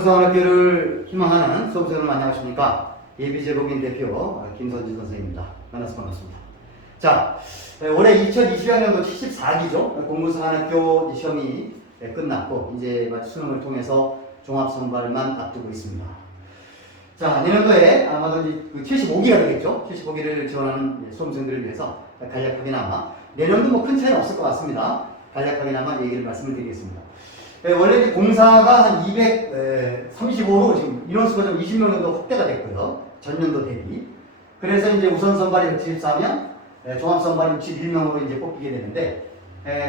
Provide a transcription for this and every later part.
공부사관학교를 희망하는 수험생들 안녕하십니까. 예비제법인 대표 김선진 선생님입니다. 만나서 반갑습니다. 자, 올해 2020학년도 74기죠. 공부사관학교 시험이 끝났고 이제 수능을 통해서 종합선발만 앞두고 있습니다. 자, 내년도에 아마도 이제 75기가 되겠죠. 75기를 지원하는 수험생들을 위해서 간략하게나마 내년도 뭐 큰 차이는 없을 것 같습니다. 간략하게나마 얘기를 말씀을 드리겠습니다. 원래 이제 공사가 한 235로 지금 인원수가 좀 20명 정도 확대가 됐고요. 전년도 대비. 그래서 이제 우선 선발이 174명, 종합 선발이 61명으로 이제 뽑히게 되는데,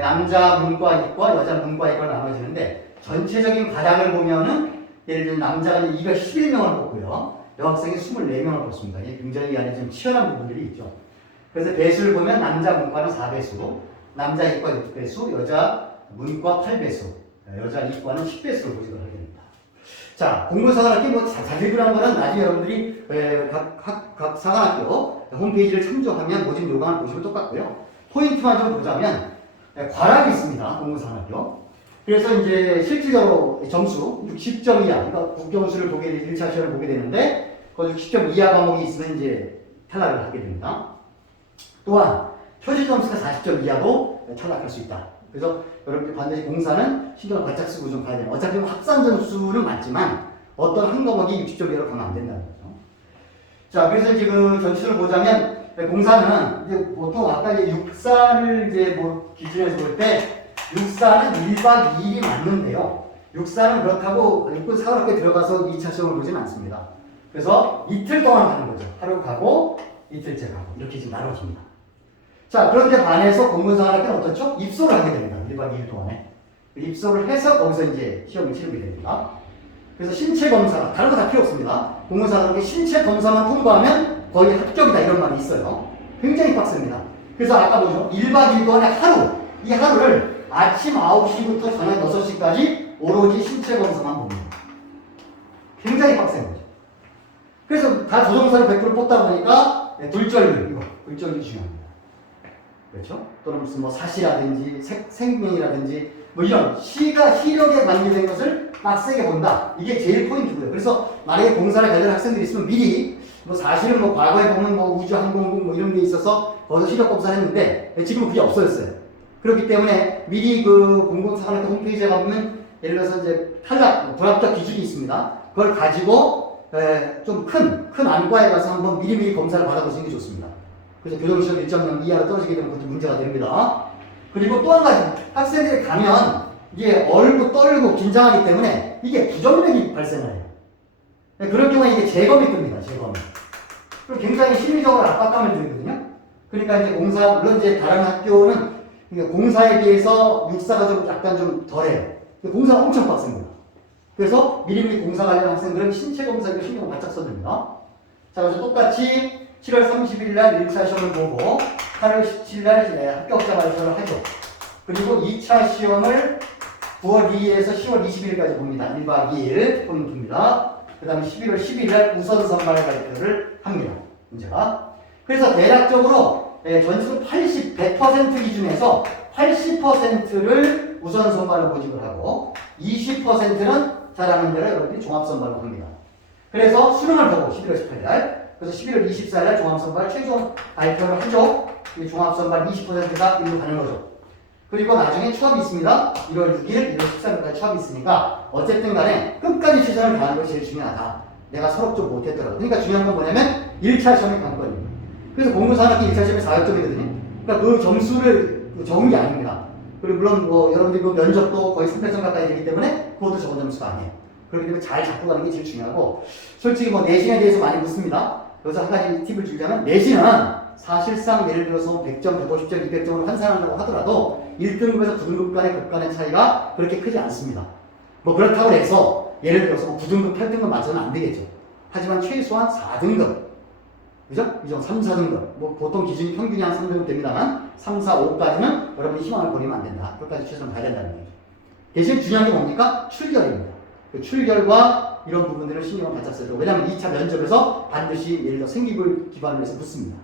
남자 문과 이과, 여자 문과 이과로 나눠지는데, 전체적인 가량을 보면은, 예를 들면 남자가 211명을 뽑고요. 여학생이 24명을 뽑습니다. 이게 굉장히 안에 좀 치열한 부분들이 있죠. 그래서 배수를 보면 남자 문과는 4배수, 남자 이과 6배수, 여자 문과 8배수, 여자 이과는 10배수로 보직을 하게 됩니다. 자, 공부사관학교 뭐 자세히라는 거는 나중에 여러분들이 각 사관학교 홈페이지를 참조하면 모집 요강을 보시면 똑같고요. 포인트만 좀 보자면 과락이 있습니다. 공부사관학교. 그래서 이제 실질적으로 점수 60점 이하, 그러니까 국정수를 보게 되는 1차 시험을 보게 되는데 그 60점 이하 과목이 있으면 이제 탈락을 하게 됩니다. 또한 표시 점수가 40점 이하도 탈락할 수 있다. 그래서 여러분들 반드시 공사는 신경을 바짝 쓰고 좀 가야 돼요. 어차피 합산 점수는 맞지만 어떤 한 과목이 60점 이하로 가면 안 된다는 거죠. 자, 그래서 지금 전체를 보자면 공사는 이제 보통 아까 이제 육사를 이제 뭐 기준에서 볼 때 육사는 1박 2일이 맞는데요. 육사는 그렇다고 육군 사관학교에 들어가서 2차 시험을 보지는 않습니다. 그래서 이틀 동안 가는 거죠. 하루 가고 이틀째 가고 이렇게 지금 나눠집니다. 자, 그런데 반해서 공군사관학교는 어떻죠? 입소를 하게 됩니다. 1박 2일 동안에. 입소를 해서 거기서 이제 시험을 치르게 됩니다. 그래서 신체 검사, 다른 거 다 필요 없습니다. 공군사관학교 신체 검사만 통과하면 거의 합격이다 이런 말이 있어요. 굉장히 빡셉니다. 그래서 아까 보죠. 1박 2일 동안에 하루, 이 하루를 아침 9시부터 저녁 6시까지 오로지 신체 검사만 봅니다. 굉장히 빡센 거죠. 그래서 다 조정사를 100% 뽑다 보니까 불전율, 이거, 불전율이 중요합니다. 그렇죠? 또는 무슨 뭐 사시라든지 생명이라든지 뭐 이런 시력에 관계된 것을 빡세게 본다. 이게 제일 포인트고요. 그래서 만약에 공사를 관련한 학생들이 있으면 미리 뭐 사실은 뭐 과거에 보면 뭐 우주항공국 뭐 이런 게 있어서 거기서 시력 검사를 했는데 지금은 그게 없어졌어요. 그렇기 때문에 미리 그 공공사관학교 홈페이지에 가보면 예를 들어서 이제 탈락, 불합격 기준이 있습니다. 그걸 가지고 좀 큰 안과에 가서 한번 미리미리 검사를 받아보시는 게 좋습니다. 그래서 교정시험 1.0 이하로 떨어지게 되면 그것도 문제가 됩니다. 그리고 또 한 가지, 학생들이 가면 이게 얼고 떨고 긴장하기 때문에 이게 부정맥이 발생을 해요. 그럴 경우에 이게 재검이 뜹니다, 재검이. 그리고 굉장히 심리적으로 압박감을 주거든요. 그러니까 이제 공사, 물론 이제 다른 학교는 공사에 비해서 육사가 좀 약간 좀 덜해요. 공사가 엄청 빡셉니다. 그래서 미리미리 공사 관련 학생들은 신체 검사에 신경을 바짝 써줍니다. 자, 그래서 똑같이 7월 30일 날 1차 시험을 보고 8월 17일 날 합격자 발표를 하죠. 그리고 2차 시험을 9월 2일에서 10월 20일까지 봅니다. 1박 2일 포인트입니다. 그 다음에 11월 10일 날 우선 선발 발표를 합니다. 문제가. 그래서 대략적으로 전수 100% 기준에서 80%를 우선 선발로 모집을 하고 20%는 잘하는 대로 여러분들이 종합 선발로 합니다. 그래서 수능을 보고 11월 18일 날 그래서 11월 24일 날 종합선발 최종 발표를 하죠. 종합선발 20%가 일로 가는 거죠. 그리고 나중에 취업이 있습니다. 1월 6일, 1월 13일까지 취업이 있으니까 어쨌든 간에 끝까지 최선을 다하는 것이 제일 중요하다. 내가 서로 좀 못했더라도. 그러니까 중요한 건 뭐냐면 1차 시험이 관건입니다. 그래서 공부사관학교 1차 시험이 400점이거든요. 그러니까 그 점수를 적은 게 아닙니다. 그리고 물론 뭐 여러분들이 그 면접도 거의 300점 가까이 되기 때문에 그것도 적은 점수가 아니에요. 그렇기 때문에 잘 잡고 가는 게 제일 중요하고 솔직히 뭐 내신에 대해서 많이 묻습니다. 여기서 한 가지 팁을 주자면 내신은 사실상 예를 들어서 100점, 150점, 200점으로 환산한다고 하더라도 1등급에서 9등급 간의 급간의 차이가 그렇게 크지 않습니다. 뭐 그렇다고 해서 예를 들어서 뭐 9등급, 8등급 맞춰는 안 되겠죠. 하지만 최소한 4등급, 그죠? 이정 3, 4등급, 뭐 보통 기준이 평균이 한 3등급 됩니다만 3, 4, 5까지는 여러분이 희망을 버리면 안 된다. 끝까지 최선을 다해야 된다는 얘기죠. 대신 중요한 게 뭡니까? 출결입니다. 그 출결과 이런 부분들을 신경을 바짝 써야 돼요. 왜냐하면 2차 면접에서 반드시 예를 들어 생기부를 기반으로 해서 묻습니다.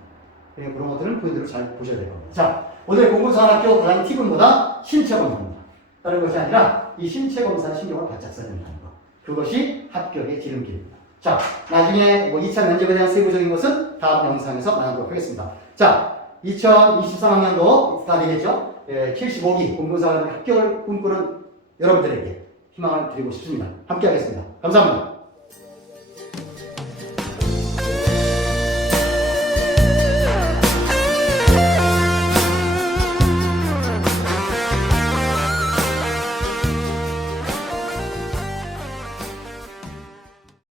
그러니까 그런 것들은 포인트로 잘 보셔야 될 겁니다. 자, 오늘 공부사관학교 가장 팁은 뭐다? 신체 검사입니다. 다른 것이 아니라 이 신체 검사에 신경을 바짝 써야 된다는 거. 그것이 합격의 지름길입니다. 자, 나중에 뭐 2차 면접에 대한 세부적인 것은 다음 영상에서 만나도록 하겠습니다. 자, 2023학년도 다 되겠죠? 75기 공부사를 합격을 꿈꾸는 여러분들에게 희망을 드리고 싶습니다. 함께 하겠습니다. 감사합니다.